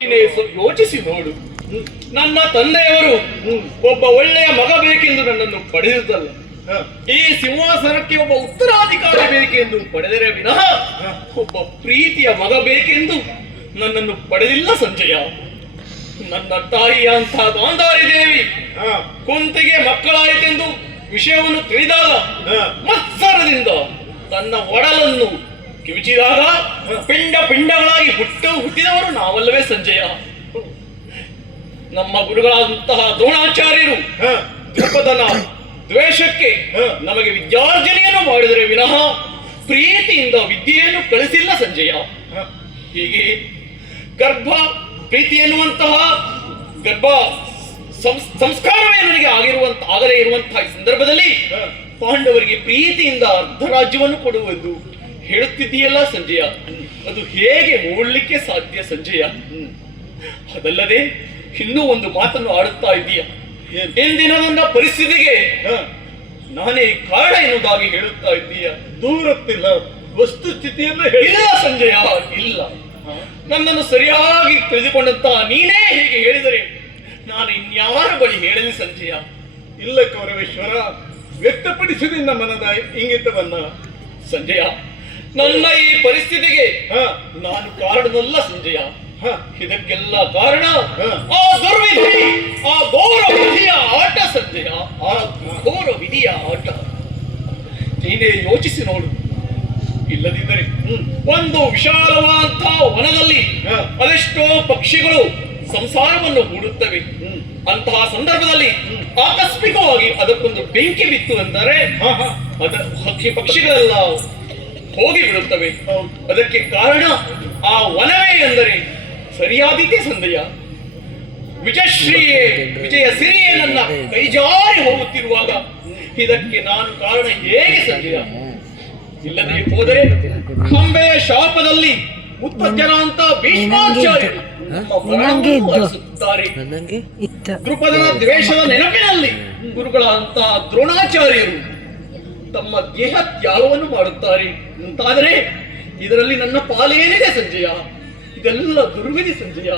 ಯೋಚಿಸಿ ನೋಡು. ನನ್ನ ತಂದೆಯವರು ಒಬ್ಬ ಒಳ್ಳೆಯ ಮಗ ಬೇಕೆಂದು ನನ್ನನ್ನು ಪಡೆದಿದ್ದಲ್ಲ, ಈ ಸಿಂಹಾಸನಕ್ಕೆ ಒಬ್ಬ ಉತ್ತರಾಧಿಕಾರಿ ಬೇಕೆಂದು ಪಡೆದರೆ ವಿನಃ ಒಬ್ಬ ಪ್ರೀತಿಯ ಮಗ ಬೇಕೆಂದು ನನ್ನನ್ನು ಪಡೆದಿಲ್ಲ ಸಂಜಯ. ನನ್ನ ತಾಯಿಯಂಥ ಗಾಂಧಾರಿ ದೇವಿ ಕುಂತಿಗೆ ಮಕ್ಕಳಾಯಿತೆಂದು ವಿಷಯವನ್ನು ತಿಳಿದಾಗ ಮತ್ಸರದಿಂದ ತನ್ನ ಒಡಲನ್ನು ಕಿವಿಚಿದಾಗ ಪಿಂಡ ಪಿಂಡಗಳಾಗಿ ಹುಟ್ಟಿದವರು ನಾವಲ್ಲವೇ ಸಂಜಯ. ನಮ್ಮ ಗುರುಗಳಾದಂತಹ ದ್ರೋಣಾಚಾರ್ಯರು ದ್ರುಪದನ ದ್ವೇಷಕ್ಕೆ ನಮಗೆ ವಿದ್ಯಾರ್ಜನೆಯನ್ನು ಮಾಡಿದರೆ ವಿನಃ ಪ್ರೀತಿಯಿಂದ ವಿದ್ಯೆಯನ್ನು ಕಳಿಸಿಲ್ಲ ಸಂಜಯ. ಹೀಗೆ ಗರ್ಭ ಪ್ರೀತಿ ಎನ್ನುವಂತಹ ಗರ್ಭ ಸಂಸ್ಕಾರವೇ ನನಗೆ ಆಗದೇ ಇರುವಂತಹ ಈ ಸಂದರ್ಭದಲ್ಲಿ ಪಾಂಡವರಿಗೆ ಪ್ರೀತಿಯಿಂದ ಅರ್ಧ ರಾಜ್ಯವನ್ನು ಕೊಡುವುದು ಹೇಳುತ್ತಿದೆಯಲ್ಲ ಸಂಜಯ, ಅದು ಹೇಗೆ ಮೂಡಲಿಕ್ಕೆ ಸಾಧ್ಯ ಸಂಜಯ? ಅದಲ್ಲದೆ ಇನ್ನೂ ಒಂದು ಮಾತನ್ನು ಆಡುತ್ತಾ ಇದೀಯ. ಎಂದಿನ ನನ್ನ ಪರಿಸ್ಥಿತಿಗೆ ನಾನೇ ಕಾರಣ ಎನ್ನುವುದಾಗಿ ಹೇಳುತ್ತಾ ಇದ್ದೀಯ. ದೂರತ್ತಿಲ್ಲ, ವಸ್ತುಸ್ಥಿತಿಯನ್ನು ಇಲ್ಲ ಸಂಜಯ, ಇಲ್ಲ. ನನ್ನನ್ನು ಸರಿಯಾಗಿ ತಿಳಿದುಕೊಂಡಂತ ನೀನೇ ಹೀಗೆ ಹೇಳಿದರೆ ನಾನು ಇನ್ಯಾರ ಬಳಿ ಹೇಳಲಿ ಸಂಜಯ? ಇಲ್ಲ ಕೌರವೇಶ್ವರ, ವ್ಯಕ್ತಪಡಿಸಿ ನಿನ್ನ ಮನದ ಇಂಗಿತವನ್ನ. ಸಂಜಯ, ನನ್ನ ಈ ಪರಿಸ್ಥಿತಿಗೆ ನಾನು ಕಾರಣವಲ್ಲ ಸಂಜಯ. ಇದಕ್ಕೆಲ್ಲ ಕಾರಣ ಆ ದುರ್ವಿಧಿ, ಆ ಘೋರ ವಿಧಿಯ ಆಟ ಸಂಜಯ, ಆ ಘೋರ ವಿಧಿಯ ಆಟ. ನೀನೇ ಯೋಚಿಸಿ ನೋಡು. ಇಲ್ಲದಿದ್ದರೆ ಒಂದು ವಿಶಾಲವಾದಂತಹ ವನದಲ್ಲಿ ಅದೆಷ್ಟೋ ಪಕ್ಷಿಗಳು ಸಂಸಾರವನ್ನು ಹೂಡುತ್ತವೆ. ಅಂತಹ ಸಂದರ್ಭದಲ್ಲಿ ಆಕಸ್ಮಿಕವಾಗಿ ಅದಕ್ಕೊಂದು ಬೆಂಕಿ ಬಿತ್ತು ಎಂದರೆ ಹಕ್ಕಿ ಪಕ್ಷಿಗಳೆಲ್ಲ ಹೋಗಿ ಬಿಡುತ್ತವೆ. ಅದಕ್ಕೆ ಕಾರಣ ಆ ವನವೇ ಎಂದರೆ ಸರಿಯಾದೀತೆ ಸಂದಯ. ವಿಜಯ ಸಿರಿಯೇ ನನ್ನ ಕೈಜಾರಿ ಹೋಗುತ್ತಿರುವಾಗ ಇದಕ್ಕೆ ನಾನು ಕಾರಣ ಹೇಗೆ ಸಂಜಯ? ಇಲ್ಲದೆ ಹೋದರೆ ಅಂಬೆಯ ಶಾಪದಲ್ಲಿ ಮುತ್ತಜ್ಜನ ಅಂತ ಭೀಷ್ಮಾಚಾರ್ಯರು ದ್ರುಪದನ ದ್ವೇಷದ ನೆನಪಿನಲ್ಲಿ ಗುರುಗಳಂತಹ ದ್ರೋಣಾಚಾರ್ಯರು ತಮ್ಮ ದೇಹ ತ್ಯಾಗವನ್ನು ಮಾಡುತ್ತಾರೆ ಅಂತಾದರೆ ಇದರಲ್ಲಿ ನನ್ನ ಪಾಲೇನಿದೆ ಸಂಜಯ? ಇದೆಲ್ಲ ದುರ್ವಿಧಿ ಸಂಜಯ.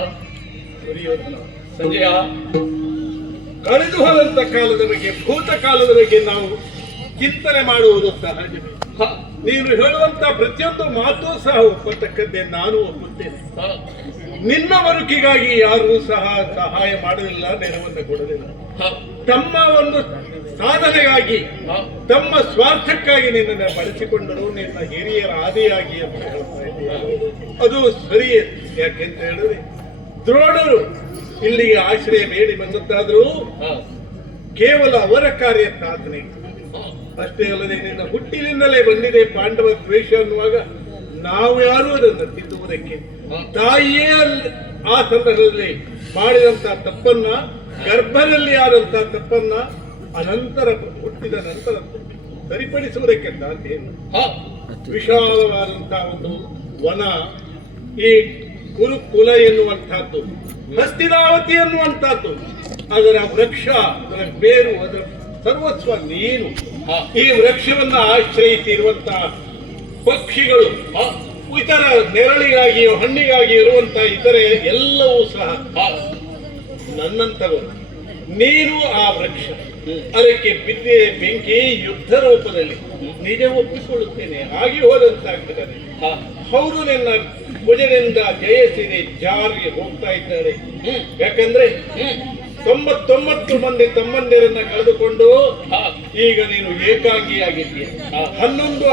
ಸಂಜಯ, ಕಳೆದು ಹೋದಂತ ಕಾಲದ ಬಗ್ಗೆ, ಭೂತ ಕಾಲದ ಬಗ್ಗೆ ನಾವು ಚಿಂತನೆ ಮಾಡುವುದು ಸಹಜವೇ. ನೀನು ಹೇಳುವಂತ ಪ್ರತಿಯೊಂದು ಮಾತು ಸಹ ಒಪ್ಪತಕ್ಕದ್ದೇ, ನಾನು ಒಪ್ಪುತ್ತೇನೆ. ನಿನ್ನ ಬದುಕಿಗಾಗಿ ಯಾರೂ ಸಹ ಸಹಾಯ ಮಾಡಲಿಲ್ಲ, ನೆರವನ್ನು ಕೊಡಲಿಲ್ಲ. ತಮ್ಮ ಒಂದು ಸಾಧನೆಗಾಗಿ, ತಮ್ಮ ಸ್ವಾರ್ಥಕ್ಕಾಗಿ ನಿನ್ನನ್ನು ಬಳಸಿಕೊಂಡರು. ನಿನ್ನ ಹಿರಿಯರ ಆದಿಯಾಗಿ ಅಂತ ಹೇಳ್ತಾ ಇದೆಯಾ, ಅದು ಸರಿಯೇ. ಯಾಕೆಂತ ಹೇಳಿದ್ರೆ ದ್ರೋಣರು ಇಲ್ಲಿಗೆ ಆಶ್ರಯ ಬೇಡಿ ಬಂದದ್ದಾದರೂ ಕೇವಲ ಅವರ ಕಾರ್ಯ ಸಾಧನೆ ಅಷ್ಟೇ ಅಲ್ಲದೆ ನಿನ್ನ ಹುಟ್ಟಿನಿಂದಲೇ ಬಂದಿದೆ ಪಾಂಡವ ದ್ವೇಷ ಅನ್ನುವಾಗ ನಾವು ಯಾರು ಅದನ್ನು ತಿದ್ದುವುದಕ್ಕೆ? ತಾಯಿಯೇ ಆ ಸಂದರ್ಭದಲ್ಲಿ ಮಾಡಿದಂತ ತಪ್ಪನ್ನ, ಗರ್ಭದಲ್ಲಿ ಆದಂತ ತಪ್ಪನ್ನ ಅನಂತರ ಹುಟ್ಟಿದ ನಂತರ ಸರಿಪಡಿಸುವುದಕ್ಕೆ ಸಾಧ್ಯ ಇಲ್ಲ. ವಿಶಾಲವಾದಂತಹ ಒಂದು ವನ, ಈ ಕುರುಕುಲ ಎನ್ನುವಂತಹದ್ದು, ಹಸ್ತಿನಾವತಿ ಎನ್ನುವಂತಹದ್ದು, ಅದರ ವೃಕ್ಷ, ಅದರ ಬೇರು, ಅದರ ಸರ್ವಸ್ವ ನೀನು. ಈ ವೃಕ್ಷವನ್ನ ಆಶ್ರಯಿಸಿ ಇರುವಂತಹ ಪಕ್ಷಿಗಳು, ಇತರ ನೆರಳಿಗಾಗಿ ಹಣ್ಣಿಗಾಗಿ ಇರುವಂತಹ ಇತರೆ ಎಲ್ಲವೂ ಸಹ ನನ್ನಂತವರು. ನೀನು ಆ ವೃಕ್ಷ, ಅದಕ್ಕೆ ಬಿದ್ದೆ ಬೆಂಕಿ ಯುದ್ಧ ರೂಪದಲ್ಲಿ ನಿಜ ಒಪ್ಪಿಕೊಳ್ಳುತ್ತೇನೆ. ಆಗಿ ಹೋದಂತಾಗ್ತದೆ. ಅವರು ನಿನ್ನ ಭುಜದಿಂದ ಜಯಸಿರಿ ಜಾರಿ ಹೋಗ್ತಾ ಇದ್ದಾರೆ. ಯಾಕಂದ್ರೆ 99 ಮಂದಿ ತಮ್ಮಂದಿರನ್ನ ಕಳೆದುಕೊಂಡು ಈಗ ನೀನು ಏಕಾಂಗಿಯಾಗಿದ್ದೀಯ. 11